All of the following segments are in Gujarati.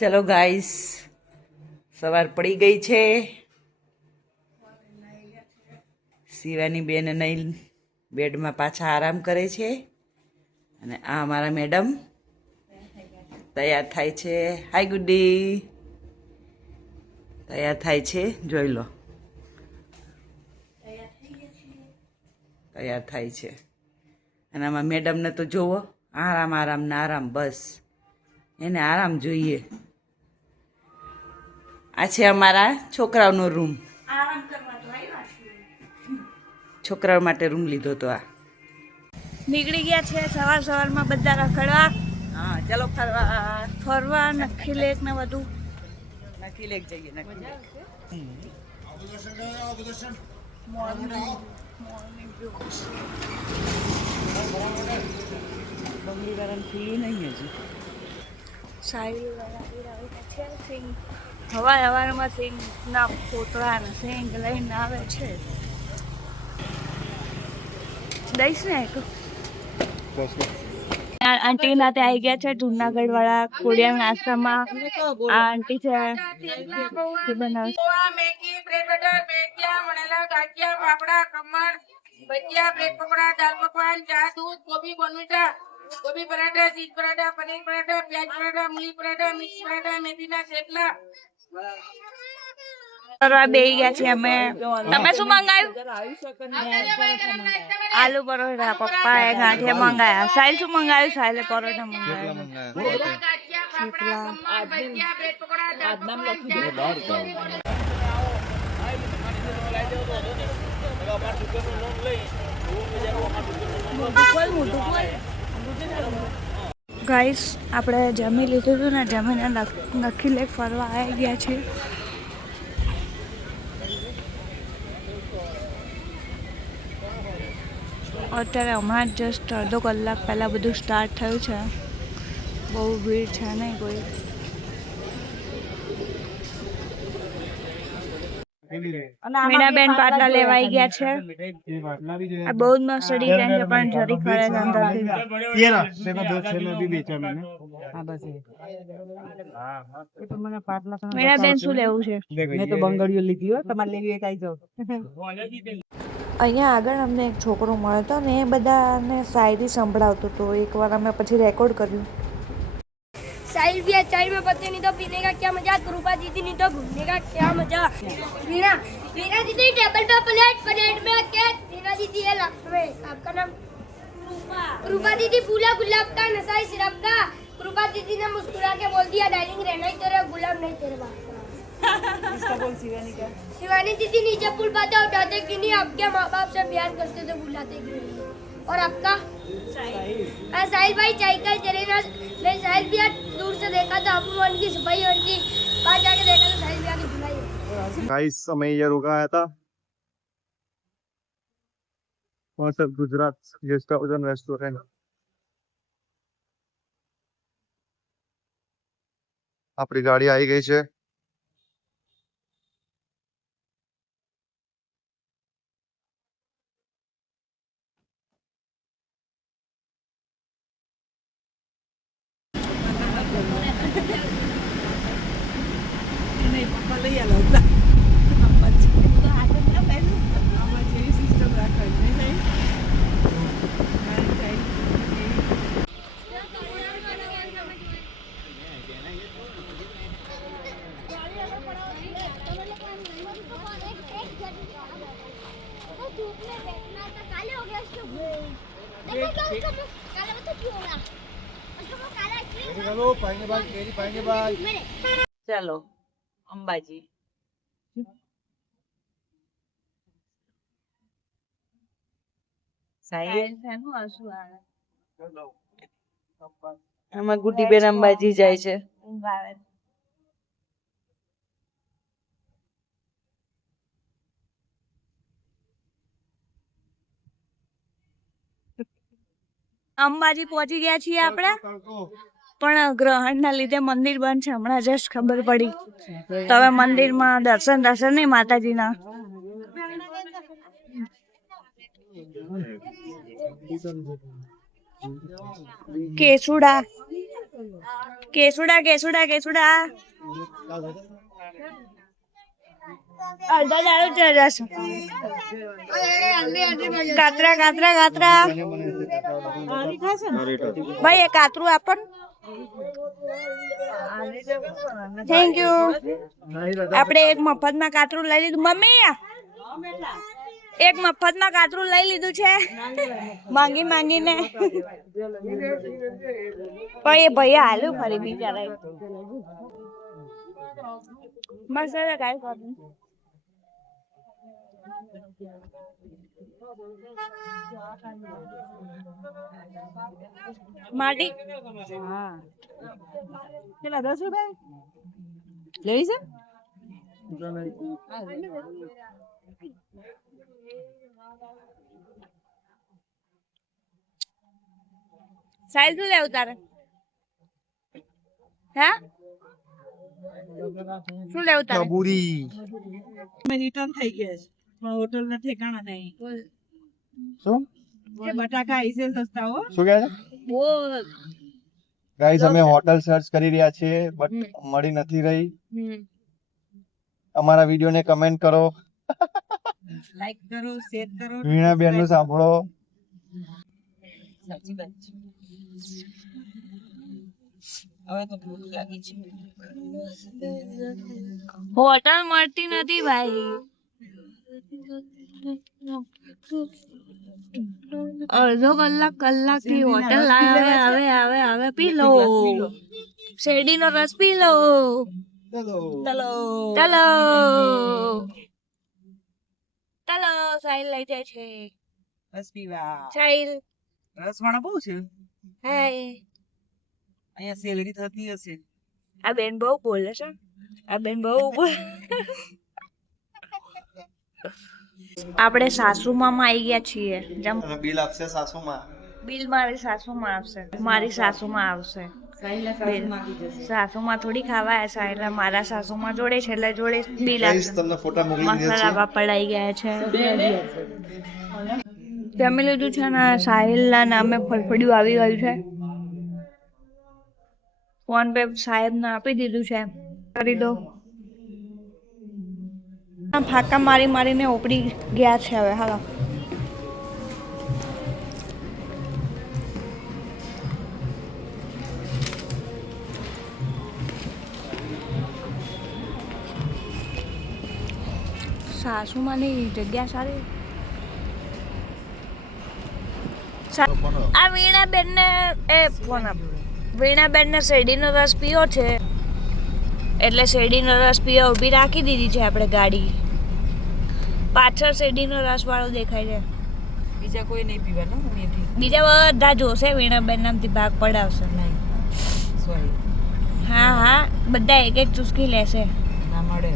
ચલો ગાઈસ, સવાર પડી ગઈ છે. શિવાની બેન નહીં બેડમાં પાછા આરામ કરે છે અને આ અમારા મેડમ તૈયાર થાય છે. હાય ગુડ્ડી, તૈયાર થાય છે, જોઈ લો. તૈયાર થાય છે અને આમાં મેડમને તો જોવો, આરામ આરામ ને આરામ, બસ એને આરામ જોઈએ. આ છે અમારા છોકરાઓનો રૂમ. છોકરાઓ માટે રૂમ લીધો તો આ નીકળી ગયા છે સવાર સવારમાં બધા રખડવા. હા, ચલો ફરવા. ફરવા નખી લેક ને બધું. નખી લેક જઈએ. નખી લેક બંગડી વાળાને ખુલ્લી નહીં હજી. સારી છે સિંગ હવામાં સિંગ ના પોતળા ને સિંગ લઈને આવે છે. દઈશ ને એક આંટી ના ત્યાં આવી ગયા છે જુનાગઢ વાળા ખોડિયાર નાસ્તામાં. આ આંટી છે બનાવે મેગી, બ્રેડ બટર, મેગિયા, વણેલા ગાંઠિયા, ફાફડા, ખમણ, ભજીયા, બ્રેડ પકોડા, દાલ પકવાન, ચા, દૂધ, ગોભી બોનવીટા, ગોભી પરાઠા, ચીઝ પરાઠા, પનીર પરાઠા, પ્યાજ પરાઠા, મૂલી પરાઠા, મિક્સ પરાઠા, મેથીના થેપલા. કરવા બેસી ગયા છીએ અમે. તમે શું મંગાવ્યું? આલુ પરોઠા. પપ્પા એ ગાંઠિયા મંગાયા. સાહિલ શું મંગાવ્યું? સાહિલે પરોઠા મંગાવ્યા. ગાઈસ, આપણે જમી લીધું હતું ને, જમીને નખી લેક ફરવા આવી ગયા છીએ. અત્યારે હમણાં જસ્ટ અડધો કલાક પહેલાં બધું સ્ટાર્ટ થયું છે. બહુ ભીડ છે નહીં કોઈ. મીનાબેન પાટલા લેવાઈ ગયા છે. આ બહુ જ મસ્ત ડિઝાઇન છે પણ જરી ખરે છે અંદરથી. મીનાબેન શું લેવું છે? મેં તો બંગડીઓ લીધી હો, તમારે લેવી એક આવી જાવ. અહીંયા આગળ અમને એક છોકરો મળ્યો હતો ને એ બધાને શાયરી સંભળાવતો હતો. એકવાર અમે પછી રેકોર્ડ કર્યું. साहिल भी चाय में पत्ते नहीं तो पीने का क्या मजा, कृपा दीदी नहीं तो घूमने का क्या मजा. वीणा वीणा दीदी टेबल पे प्लेट, प्लेट में केक. वीणा दीदी है में आपका नाम कृपा दीदी, फूला गुलाब का नशा सिरप का. कृपा दीदी ने मुस्कुरा के बोल दिया डार्लिंग रहना ही तेरा गुलाब नहीं तेरे बाप का. इसका बोल शिवानी का. शिवानी दीदी नीचे पुल पाते उठाते क्यों नहीं, आपके माँ बाप से प्यार करते तो बुलाते क्यों नहीं. और आपका साहिल भाई चाय का चले ना. मैं साहिल भी दूर से देखा था, आपको उनकी सफाई और की बाहर जाके देखा तो साहिल भी आके बुलाई. गाइस समय ये रुका था Gujarat guest house and restaurant. આપણી ગાડી આવી ગઈ છે. પપ્પા લઈ આલો હતા. આમાં જેવી સિસ્ટમ રાખવાની નહીં. ચલો અંબાજી. આમાં ગુટીબેન અંબાજી જાય છે. અંબાજી પહોંચી ગયા છીએ આપણે. પણ ગ્રહણના લીધે મંદિર બંધ છે. હમણાં જસ્ટ ખબર પડી. તો હવે મંદિરમાં દર્શન નહીં માતાજીના. કેસુડા કેસુડા કેસુડા કેસુડા અડધો દાડો જ જશે. કાતરા કાતરા કાતરા ભાઈ એ કાતરું આપણ. Thank you. આપણે એક મફતમાં કાતરું લઈ લીધું. મમ્મી એક મફતમાં કાતરું લઈ લીધું છે માંગી માંગીને. પણ એ ભાઈ હાલ્યું ફરી બિચારા. બસ હવે કાંઈ કરું. માટી કેટલા 10 રૂપિયા લેવી છે. સાઈલ શું લેવું તારે? હે શું લેવું તારે? કબૂરી રિટર્ન થઈ ગયા છે પણ હોટલ ના ઠેકાણા નહીં. શું એ બટાકા આઈ છે સસ્તા હો. શું કહે છે બોલ. ગાઈઝ અમે હોટલ સર્ચ કરી રહ્યા છીએ બટ મળી નથી રહી. અમારા વિડિયો ને કમેન્ટ કરો, લાઈક કરો, શેર કરો. વીણાબેન નું સાંભળો. સાચી વાત છે. હવે તો ભૂખ લાગી છે. હોટલ મળતી નથી ભાઈ. અડધો કલાક થી હોટલ આવે આવે આવે આવે. પી લો શેરડીનો રસ પી લો. ચલો ચલો ચલો. સાહિલ લઈ જાય છે. રસ પીવા. સાહિલ રસ વાળા બહુ છે હાય. અહીંયા સેલરી થતી હશે. આ બેન બહુ બોલે છે. આ બેન બહુ બોલે. આપણે સાસુમામાં આવી ગયા છીએ. બિલ આપશે સાસુમાં. બિલ મારી સાસુમાં આવશે. મારી સાસુમાં આવશે. સાસુમાં થોડી ખાવા આવ્યા છે એટલે મારા સાસુમાં જોડે છે એટલે જોડે બિલ આવશે. તમને ફોટા મોકલી મસાલા પાપડ આવી ગયા છે. જમી લીધું છે ને સાહિલ ના નામે ફરફડિયું આવી ગયું છે. ફોન પે સાહેબ ને આપી દીધું છે. કરી દો. ફાકા મારી મારીને ઉપડી ગયા છે હવે. હાલો સાસુમાની જગ્યા સારી. આ વીણાબેન ને ફોન આપ. વીણાબેન ને શેરડીનો રસ પીવો છે એટલે શેરડીનો રસ પીવા ઊભી રાખી દીધી છે આપણે ગાડી. પાછળ શેરડીનો રસ વાળો દેખાય છે. બીજા કોઈ નહીં પીવાનું અહીંયાથી. બીજા બધા જોશે વીણાબેન નામથી ભાગ પડાવશે. નહીં સોરી. હા હા બધા એક એક ચુસ્કી લેશે. ના મળે.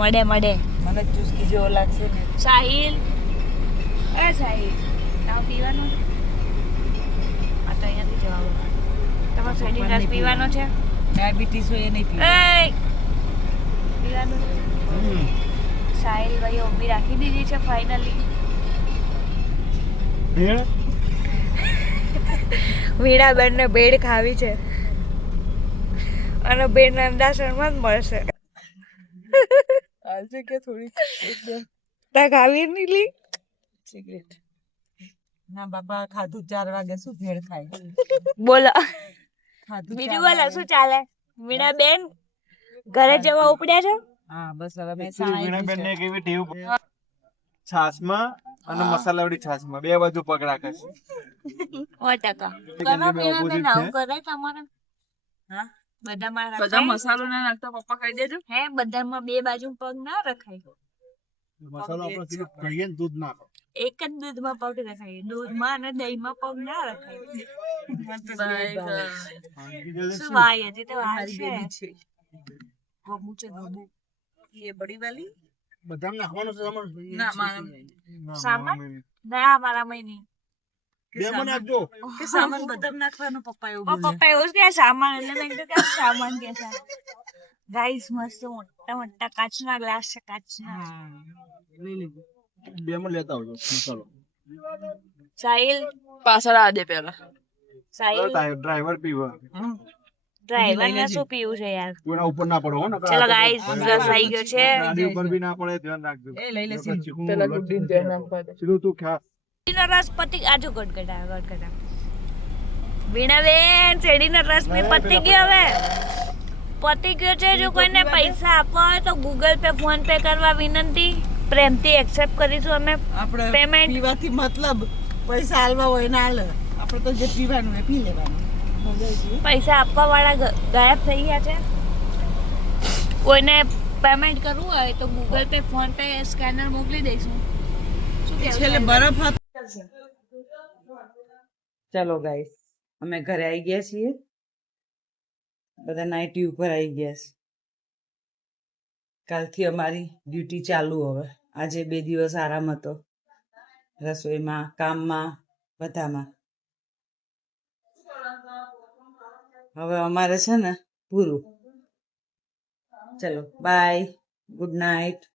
મળે મળે. મને ચુસ્કી જેવો લાગશે ને. સાહિલ એ સાહિલ તાવ પીવાનો છે? આ તો અહીંયાથી જવાબ. તમારે શેરડીનો રસ પીવાનો છે? ડાયાબિટીસ હોય એ નહીં પીવું. એ પીવાનું છે? સાહિલ ભાઈ ઊભી રાખી દીધી છે ફાઇનલી. વીણાબેન ને ભેળ ખાવી છે અને બેન અંદાસરમાં જ મળશે. હાલશે કે થોડી તા ખાવી નીલી સિગરેટ. ના બાપા ખાધું 4 વાગે શું ભેળ ખાય. બોલો ખાધું બીજું બોલો શું ચાલે? વીણાબેન ઘરે જવા ઉપડ્યા છો? હા બસ હવે મેં વીણાબેન ને કેવી ટેવ છાસમાં અને મસાલાવાળી છાસમાં બે બાજુ પગ રાખે છે. 100%. તમે વીણાબેન આવું કરે તમારે? હા બધામાં બધા મસાલો ના નાખતા પપ્પા કહી દેજો. હે બધામાં બે બાજુ પગ ના રખાય. મસાલો આપણે સિર્ફ કહીએ ને દૂધ નાખો. એક જ દૂધમાં પગ રખાય. દૂધમાં અને દહીંમાં પગ ના રખાય. શું વાય હજી તો વાર છે. ગમું છે ગમું. એ બડી વાલી બદામ નાખવાનું છે સામાન. ના મારા સામાન ના મારામાં નહીં. બે મને આપજો. કે સામાન બદામ નાખવાનો પપ્પા એવું બોલે. પપ્પા એવું જ કે સામાન એટલે મેં કીધું કે સામાન કે છે. ગાઈસ મસ્ત મોટા મોટા કાચના ગ્લાસ છે કાચના. લઈ લેજો. બે માં લેતા આવજો મસાલો. સાહિલ પાછળ આ દે પેલા. સાહિલ ડ્રાઈવર પીવે ડ્રાઈવર ને શું પીવું છે યાર? કોઈના ઉપર ના પડો હો ને ચલો ગાઈસ રસ આવી ગયો છે. ગાડી ઉપર બી ના પડે ધ્યાન રાખજો લઈ લે સીધું તું ખા શેરડીનો રસ પતી આજુ ગટગટા વીણાબેન શેરડીનો રસ બી પતી ગયો હવે પતી ગયો છે. જો કોઈને પૈસા આપવા હોય તો ગૂગલ પે ફોન પે કરવા વિનંતી. પ્રેમથી એક્સેપ્ટ કરીશું અમે આપણે પેમેન્ટ. પીવાથી મતલબ પૈસા હાલવા હોય ના હાલે, આપણે તો જે પીવાનું એ પી લેવાનું. પૈસા આપવા વાળા ગાયબ થઈ ગયા છે. કોઈને પેમેન્ટ કરવું હોય તો Google pay phone pay scanner મોકલી દઈશું. શું કહેવું છેલ્લે છે? બરફ હતો. ચલો ગાઈસ અમે ઘરે આવી ગયા છીએ. બધા નાઇટી ઉપર આવી ગયા છે. કાલથી અમારી ડ્યુટી ચાલુ. હવે આજે 2 દિવસ આરામ હતો, રસોઈમાં, કામમાં, બધામાં. હવે અમારે છે ને પૂરું. ચલો બાય, ગુડ નાઇટ.